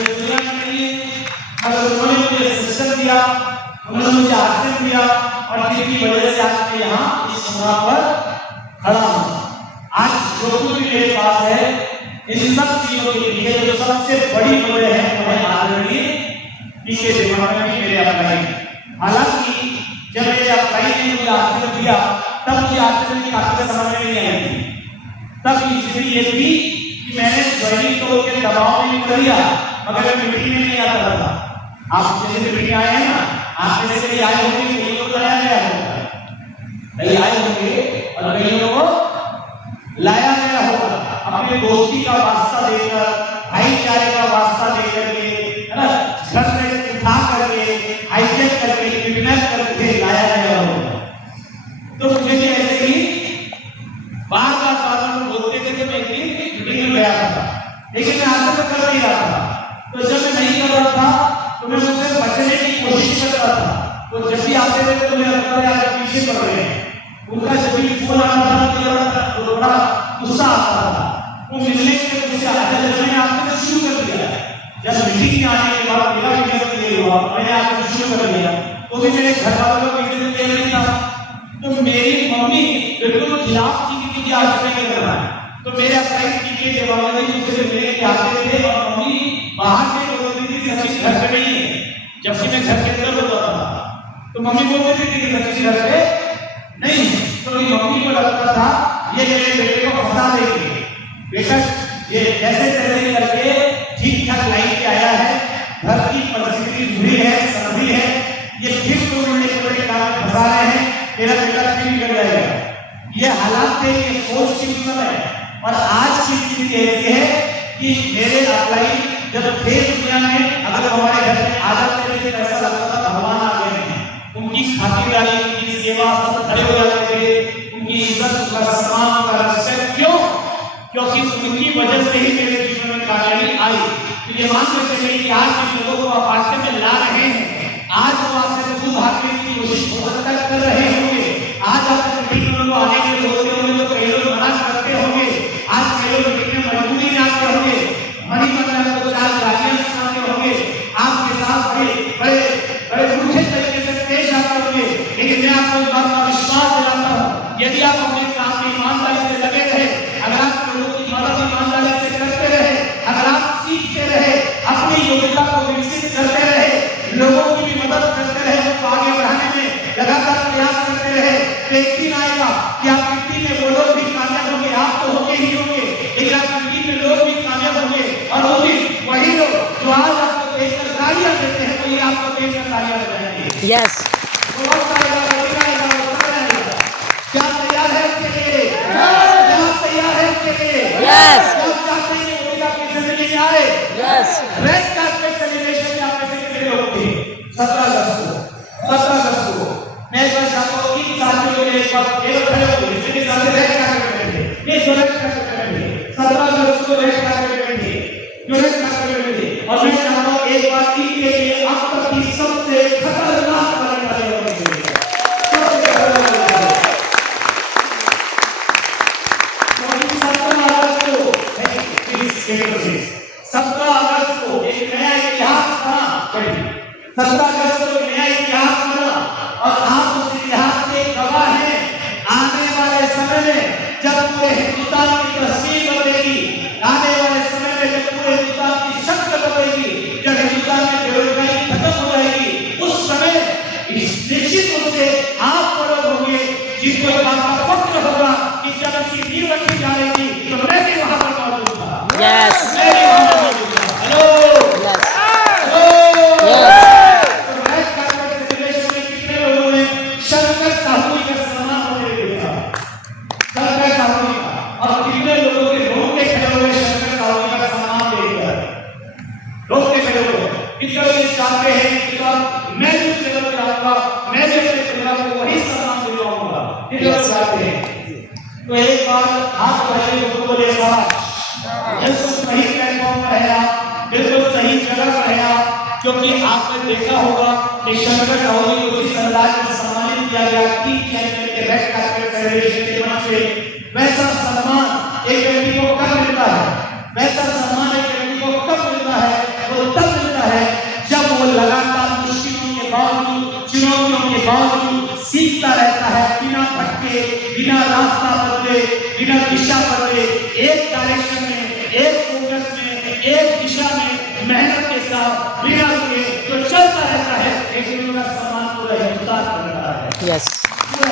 तो दुनिया में नहीं है, मगर उन्होंने मुझे शिक्षण दिया, उन्होंने मुझे आशीर्वाद दिया और जिनकी वजह से आज मैं यहाँ इस मुकाम पर खड़ा हूँ। आज जो कुछ भी मेरे पास है इन सब चीजों के लिए जो सबसे बड़ी वजह है वो है आदरणीय पीके दिमाग में मेरे अप्लाई। हालांकि जब मेरे अप्लाई ने मुझे आशीर्वाद दिया तब मुझे आशीर्वाद की ताकत समझ में नहीं आई थी। तब इसलिए ये थी कि मैंने ज्वाइनिंग तो के दबाव में कर लिया, मगर मैं मीटिंग में नहीं आता था। आप जैसे मीटिंग आए हैं ना, आप जैसे कहीं आए होंगे, कहीं लोग लाया गया होगा, कहीं आए होंगे और कहीं लोगों को लाया गया होगा अपने दोस्ती का वास्ता देकर, भाईचारे का वास्ता देकर के, है ना, घर से उठा करके, हाईजेक करके, किडनैप करके लाया गया होगा। तो मुझे भी ऐसे ही बार बार बोलते थे कि मैं मीटिंग में गया था, लेकिन मैं आगे तक कर नहीं रहा था। तो जब मैं नहीं कर रहा था तो मैं उससे बचने की कोशिश कर रहा था। तो जब भी आते थे तो मुझे लगता था यार पीछे पड़ रहे हैं। उनका जब भी फोन आता था तो बड़ा गुस्सा आता था। वो मिलने के मुझसे आते थे, मैंने आपसे शुरू कर दिया। जब मीटिंग में आने के बाद मेरा मीटिंग ये हुआ, मैंने आपसे शुरू कर दिया, तो भी मेरे घर वालों का मीटिंग ये नहीं था। तो मेरी मम्मी बिल्कुल खिलाफ थी कि मुझे आज नहीं करना है। तो मेरे अप्लाई के जवाब में मुझसे मिलने के आते थे और मम्मी बाहर से बोलती थी कि सभी घर पे नहीं है, जबकि मैं घर के अंदर होता था। तो मम्मी बोलती थी कि सभी घर पे नहीं है। तो मेरी मम्मी को लगता था ये मेरे बेटे को फंसा देंगे, बेटा ये ऐसे तैसे करके ठीक ठाक लाइन पे आया है, घर की परिस्थिति बुरी है, सर्दी है, ये ठीक तो बड़े काम में फंसा रहे हैं, मेरा बेटा ठीक कर जाएगा। ये हालात थे, ये सोच की समय। और आज की स्थिति ऐसी है कि मेरे अप्लाई जब थे दुनिया में, अगर हमारे घर में आ जाते थे तो ऐसा लगता था भगवान आ गए हैं। उनकी खातिरदारी, उनकी सेवा, सब खड़े हो जाते थे, उनकी इज्जत, उनका सम्मान, उनका रिस्पेक्ट। क्यों? क्योंकि उनकी वजह से ही मेरे जीवन में कामयाबी आई। तो ये मान के चलिए कि आज जिन लोगों को आप रास्ते में ला रहे हैं, आज वो आपसे दूर भागने की कोशिश हो सकता है कर रहे होंगे, आज आप मीटिंग में आने के लिए बोलते होंगे तो कई लोग मना करते होंगे, आज कई लोग मीटिंग में मजबूरी में आते होंगे, मनी मन में आपको चार गालियां सुनाते होंगे, आपके साथ बड़े रूखे तरीके से पेश आते होंगे। लेकिन मैं आपको इस बात का विश्वास दिलाता हूँ, यदि आप अपने काम में ईमानदारी से लगे रहे, अगर आप लोगों की मदद ईमानदारी से करते रहे, अगर आप सीखते रहे, अपनी योग्यता को विकसित करते रहे, लोगों की भी मदद करते रहे, उनको आगे बढ़ाने में लगातार प्रयास करते रहे, तो एक दिन आएगा कि आप मिट्टी में वो लोग भी कामयाब होंगे। आप तो होंगे ही होंगे, लेकिन आप मिट्टी में लोग भी कामयाब होंगे। और वो दिन वही लोग जो आज आपको देखकर गालियां देते हैं, वही आपको देखकर गालियां बजाएंगे। यस, क्या तैयार है इसके लिए? क्या तैयार है इसके लिए? यस, क्या चाहते हैं कि वो आपकी जिंदगी में आए? यस। रेड कार्पेट सेलिब्रेशन में आप कैसे खड़े होंगे? 17 अगस्त को मैं एक बार चाहता हूँ कि साथियों के लिए एक बार खड़े होंगे, जिसके साथ रेड कार्पेट करेंगे, ये जो रेड कार्पेट करेंगे, 17 अगस्त को रेड कार्पेट करेंगे, जो रेड कार्पेट करेंगे। और मैं चाहता हूँ एक बार के लिए अब तक की सबसे खतरनाक वाले होंगे, एक नया इतिहास बना। 17 अगस्त को नया इतिहास बना और आप उस इतिहास के गवाह हैं। आने वाले समय में जब पूरे हिंदुस्तान की तस्वीर बदलेगी, आने वाले समय में जब पूरे हिंदुस्तान की शक्ल बदलेगी, जब हिंदुस्तान में बेरोजगारी खत्म हो जाएगी, उस समय निश्चित रूप से आप बड़े होंगे जिनको इस बात का फख्र होगा कि जब इसकी नींव रखी जाएगी तो मैं भी वहां पर मौजूद था। यस, हेलो, यस, तो रेड कार्पेट सेलिब्रेशन में कितने लोगों ने शंकर साहू का सम्मान होने देखा? शंकर साहू का, और कितने लोगों के रोंगटे खड़े हुए शंकर साहू का सम्मान देखकर? रोंगटे खड़े हुए। कितने लोग चाहते हैं कि मैं भी उस लेवल पे आऊंगा, मैं भी अपने परिवार को वही सम्मान दिलाऊंगा, कितने लोग चाहते हैं? तो एक बार हाथ बढ़ाइए, लोगों को ले बिल्कुल सही प्लेटफॉर्म पर है आप, बिल्कुल सही जगह पर है आप, क्योंकि आपने देखा होगा कि शंकर साहू जी को जिस अंदाज में सम्मानित किया गया टीम चैंपियन के रेड कार्पेट सेलिब्रेशन के मंच पे, वैसा सम्मान एक व्यक्ति को कब मिलता है? वैसा सम्मान एक व्यक्ति को कब मिलता है? वो बावजूद सीखता रहता है, बिना भटके, बिना रास्ता बदले, बिना दिशा बदले, एक डायरेक्शन में, एक फोकस में, एक दिशा में मेहनत के साथ बिना रुके जो चलता रहता है, एक दूसरा सम्मान पूरा हिंदुस्तान करता है। यस।